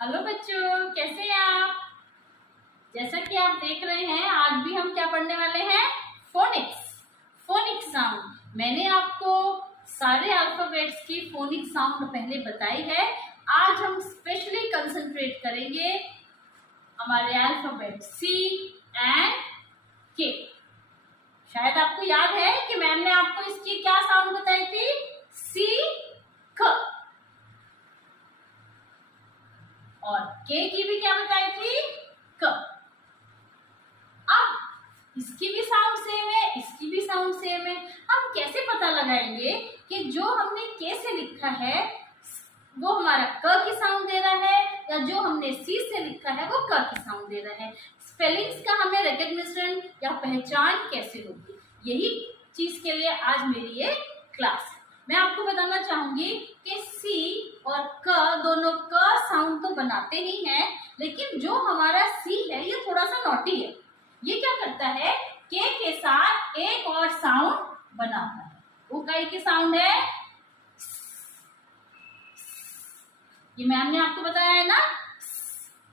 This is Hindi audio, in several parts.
हेलो बच्चों, कैसे हैं आप। जैसा कि आप देख रहे हैं, आज भी हम क्या पढ़ने वाले हैं, फोनिक साउंड। मैंने आपको सारे अल्फाबेट्स की फोनिक साउंड पहले बताई है। आज हम स्पेशली कंसंट्रेट करेंगे हमारे अल्फाबेट सी एंड के। शायद आपको याद है कि मैम ने आपको इसकी क्या साउंड बताई थी, सी क, और के की भी क्या बताई थी, क। अब इसकी भी साउंड सेम है, इसकी भी साउंड सेम है। हम कैसे पता लगाएंगे कि जो हमने के से लिखा है वो हमारा क की साउंड दे रहा है, या जो हमने सी से लिखा है वो क की साउंड दे रहा है। स्पेलिंग्स का हमें रिकॉग्निशन या पहचान कैसे होगी, यही चीज के लिए आज मेरी ये क्लास है। मैं आपको बताना चाहूंगी कि सी और क दोनों क साउंड तो बनाते ही हैं, लेकिन जो हमारा सी है ये थोड़ा सा नॉटी है। ये क्या करता है, के साथ एक और साउंड बनाता है। वो कई की साउंड है, ये मैम ने आपको बताया है ना।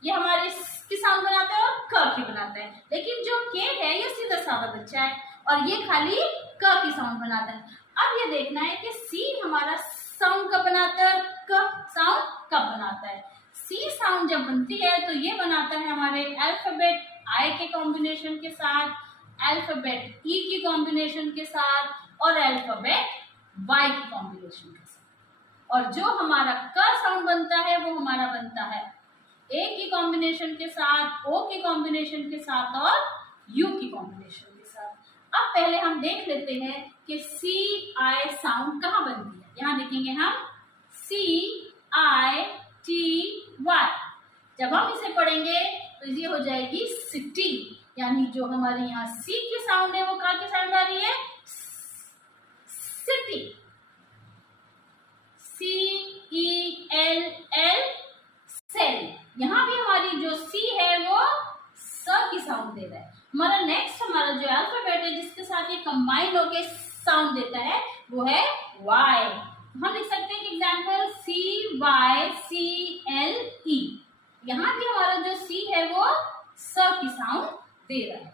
ये हमारे की साउंड बनाता है और क की बनाता है, लेकिन जो के है ये सीधा साधा बच्चा है और ये खाली क की साउंड बनाता है। अब ये देखना है कि सी हमारा साउंड कब बनाता है, क साउंड कब बनाता है। सी साउंड जब बनती है तो ये बनाता है हमारे अल्फाबेट आई के कॉम्बिनेशन के साथ, अल्फाबेट ई की कॉम्बिनेशन के साथ और अल्फाबेट वाई की कॉम्बिनेशन के साथ। और जो हमारा क साउंड बनता है वो हमारा बनता है ए की कॉम्बिनेशन के साथ, ओ की कॉम्बिनेशन के साथ और यू की कॉम्बिनेशन के साथ। अब पहले हम देख लेते हैं कि सी आई साउंड कहाँ बनती है। यहाँ देखेंगे हम सी आई टी वाई। जब हम इसे पढ़ेंगे तो ये हो जाएगी सिटी, यानी जो हमारे यहाँ सी की साउंड है वो कहाँ की साउंड आ रही है, सिटी। सी ई एल एल, सेल। यहाँ भी हमारी जो सी है वो स की साउंड दे रहा है। हमारा नेक्स्ट हमारा जो अल्फाबेट है जिसके साथ ये कंबाइन होके साउंड देता है वो है वाई। हम लिख सकते हैं एग्जाम्पल सी वाई सी एल ई। यहाँ भी हमारा जो सी है वो स की साउंड दे रहा है।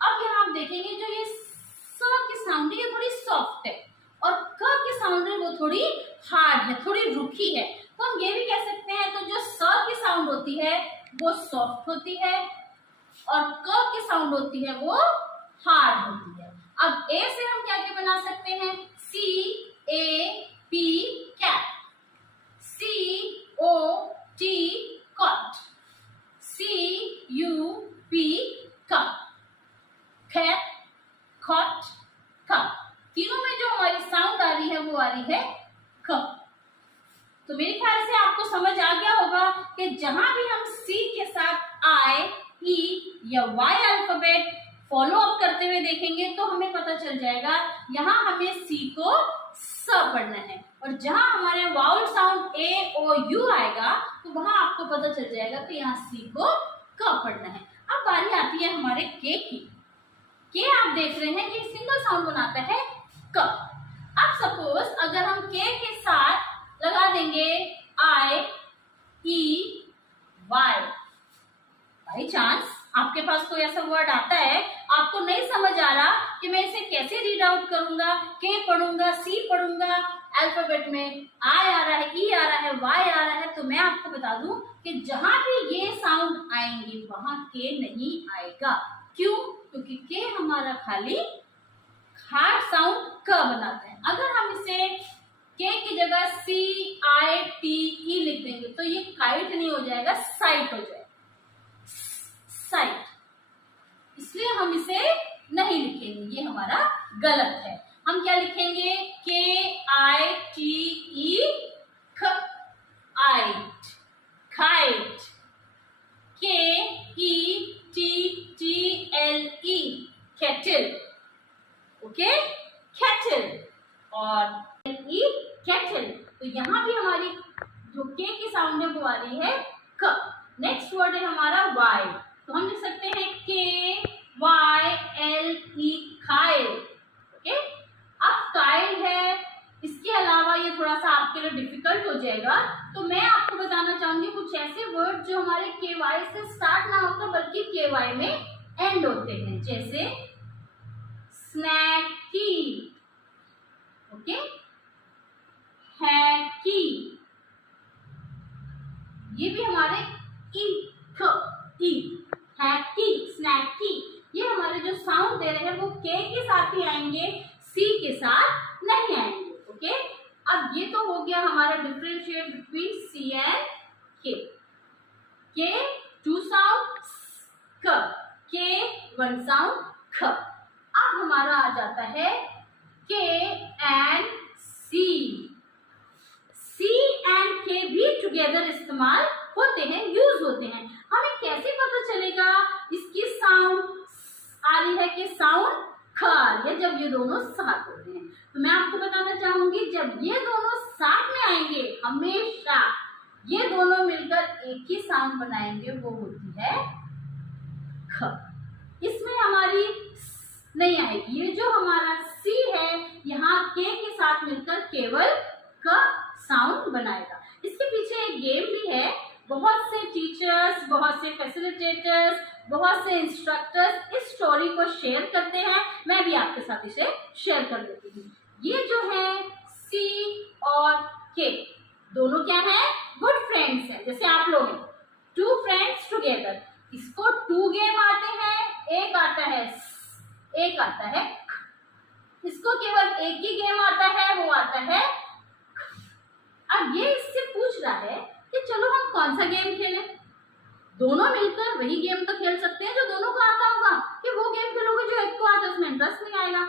अब यहाँ आप देखेंगे जो ये स की साउंड है ये थोड़ी सॉफ्ट है और क की साउंड है वो थोड़ी हार्ड है, थोड़ी रुखी है। तो हम ये भी कह सकते हैं तो जो स की साउंड होती है वो सॉफ्ट होती है और क की साउंड होती है वो हार्ड होती है। अब ए से हम क्या क्या बना सकते हैं, C A P cat, C O T cot, C U P cup, cat cot cup. तीनों में जो हमारी साउंड आ रही है वो आ रही है क। तो मेरे ख्याल से आपको समझ आ गया होगा कि जहां भी हम सी के साथ आई ई या वाई अल्फाबेट फॉलो अप करते हुए देखेंगे तो हमें पता चल जाएगा यहाँ हमें सी को स पढ़ना है, और जहां हमारे vowel sound A O U आएगा तो वहां आपको पता चल जाएगा कि यहाँ सी को क पढ़ना है। अब बारी आती है हमारे के की। के आप देख रहे हैं कि सिंगल साउंड बनाता है क। अब सपोज अगर हम के साथ लगा देंगे आई ई वाई, बाई चांस आपके पास कोई ऐसा वर्ड आता है, आपको नहीं समझ आ रहा कि मैं इसे कैसे रीड आउट करूंगा, के पढ़ूंगा सी पढ़ूंगा, अल्फाबेट में आई आ रहा है ई आ रहा है वाई आ रहा है, तो मैं आपको बता दूं कि जहां भी ये साउंड आएंगे वहां के नहीं आएगा। क्यों? क्योंकि के हमारा खाली हार्ड साउंड क बनाता है। अगर हम इसे के की जगह सी आई टी ई लिख देंगे तो ये काइट नहीं हो जाएगा, साइट हो जाएगा, साइट। इसलिए हम इसे नहीं लिखेंगे, ये हमारा गलत है। हम क्या लिखेंगे, के आई टी ई ख, आइट, खाइट, के E T T L E, kettle, okay, kettle, और ई केटल। तो यहाँ भी हमारी जो के की साउंड है वो आ रही है क। नेक्स्ट वर्ड है हमारा वाई, तो हम लिख सकते हैं के वाई एल ई, खाइल, ओके। अब काइल है, इसके अलावा ये थोड़ा सा आपके लिए डिफिकल्ट हो जाएगा, तो मैं आपको बताना चाहूंगी कुछ कुछ ऐसे वर्ड जो हमारे KY से स्टार्ट ना होकर बल्कि KY में एंड होते हैं, जैसे स्नैकी, ओके, हैकी, ये भी हमारे हैकी, स्नैकी, ये हमारे जो साउंड दे रहे हैं वो के साथ ही आएंगे, सी के साथ नहीं आएंगे, ओके। अब ये तो हो गया हमारा डिफरेंशिएट बिटवीन सी एंड के 2 साउंड क, के 1 साउंड ख। अब हमारा आ जाता है के एंड सी। सी एंड के भी टुगेदर इस्तेमाल होते हैं, यूज होते हैं। हमें कैसे पता चलेगा इसकी साउंड आ रही है कि साउंड ख आ रही है, जब ये दोनों साथ होते हैं। तो मैं आपको बताना चाहूंगी, जब ये दोनों साथ में आएंगे हमेशा ये दोनों मिलकर एक ही साउंड बनाएंगे, वो होती है ख। इसमें हमारी नहीं आएगी। ये जो हमारा सी है यहाँ के साथ मिलकर केवल क साउंड बनाएगा। इसके पीछे एक गेम भी है। बहुत से टीचर्स, बहुत से फैसिलिटेटर्स, बहुत से इंस्ट्रक्टर्स इस स्टोरी को शेयर करते हैं। मैं भी आपके साथ इसे शेयर कर देती हूँ। ये जो है सी और के दोनों क्या है, गुड फ्रेंड्स हैं। जैसे आप लोग हैं, 2 फ्रेंड्स टुगेदर। इसको 2 गेम आते हैं, एक आता है एक आता है, इसको केवल एक ही गेम आता है, वो आता है। अब ये इससे पूछ रहा है कि चलो हम कौन सा गेम खेलें। दोनों मिलकर वही गेम तो खेल सकते हैं जो दोनों को आता होगा, कि वो गेम खेलोगे जो एक को आता है, उसमें इंटरेस्ट नहीं आएगा।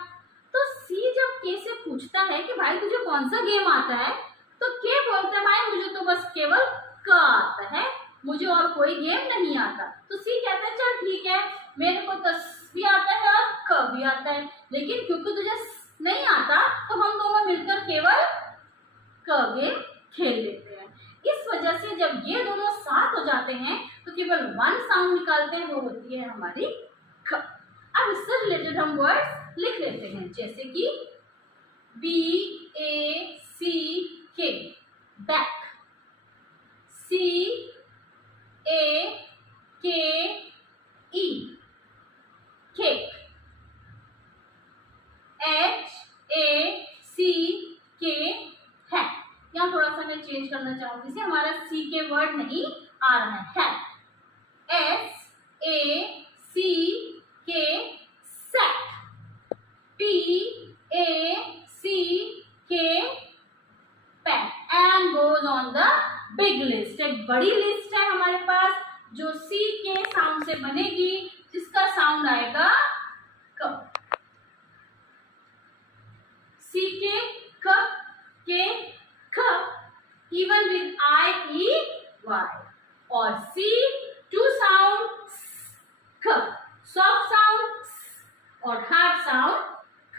तो सी जब के से पूछता है कि भाई तुझे कौन सा गेम आता है, तो के बोलता है भाई मुझे तो बस केवल क आता है, मुझे और कोई गेम नहीं आता। तो सी कहता है चल ठीक है, मेरे को तो भी आता है और क भी आता है, लेकिन क्योंकि तुझे नहीं आता तो हम दोनों मिलकर केवल क गेम खेल लेते हैं। इस वजह से जब ये दोनों साथ हो जाते हैं तो केवल 1 साउंड निकालते हैं, वो होती है हमारी ख। अब इससे रिलेटेड हम वर्ड्स लिख लेते हैं, जैसे कि BACK, back, CAKE, cake, HACK, है। यहाँ थोड़ा सा मैं चेंज करना चाहूंगी, इसे हमारा सी के वर्ड नहीं आ रहा है, SACK, sack, PACK, pan, and goes on the big list. एक बड़ी लिस्ट है हमारे पास जो सी के साउंड से बनेगी, जिसका साउंड आएगा क। सी के क, के ख, even with IEY, और C 2 साउंड ख, सॉफ्ट साउंड और हार्ड साउंड ख।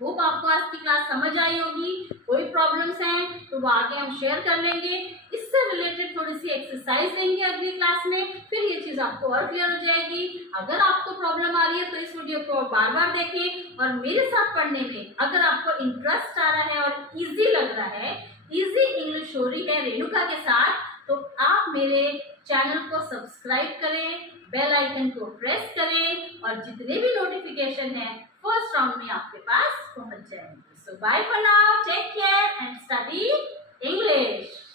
होप आपको आज की क्लास समझ आई होगी। कोई प्रॉब्लम्स हैं तो वो आगे हम शेयर कर लेंगे। इससे रिलेटेड थोड़ी सी एक्सरसाइज लेंगे अगली क्लास में, फिर ये चीज़ आपको और क्लियर हो जाएगी। अगर आपको प्रॉब्लम आ रही है तो इस वीडियो को बार बार देखें, और मेरे साथ पढ़ने में अगर आपको इंटरेस्ट आ रहा है और इजी लग रहा है, इजी इंग्लिश हो रही है रेणुका के साथ, तो आप मेरे चैनल को सब्सक्राइब करें, बेल आइकन को प्रेस करें, और जितने भी नोटिफिकेशन है फर्स्ट राउंड में आपके पास पहुंच जाएंगे। So bye for now, take care and study English.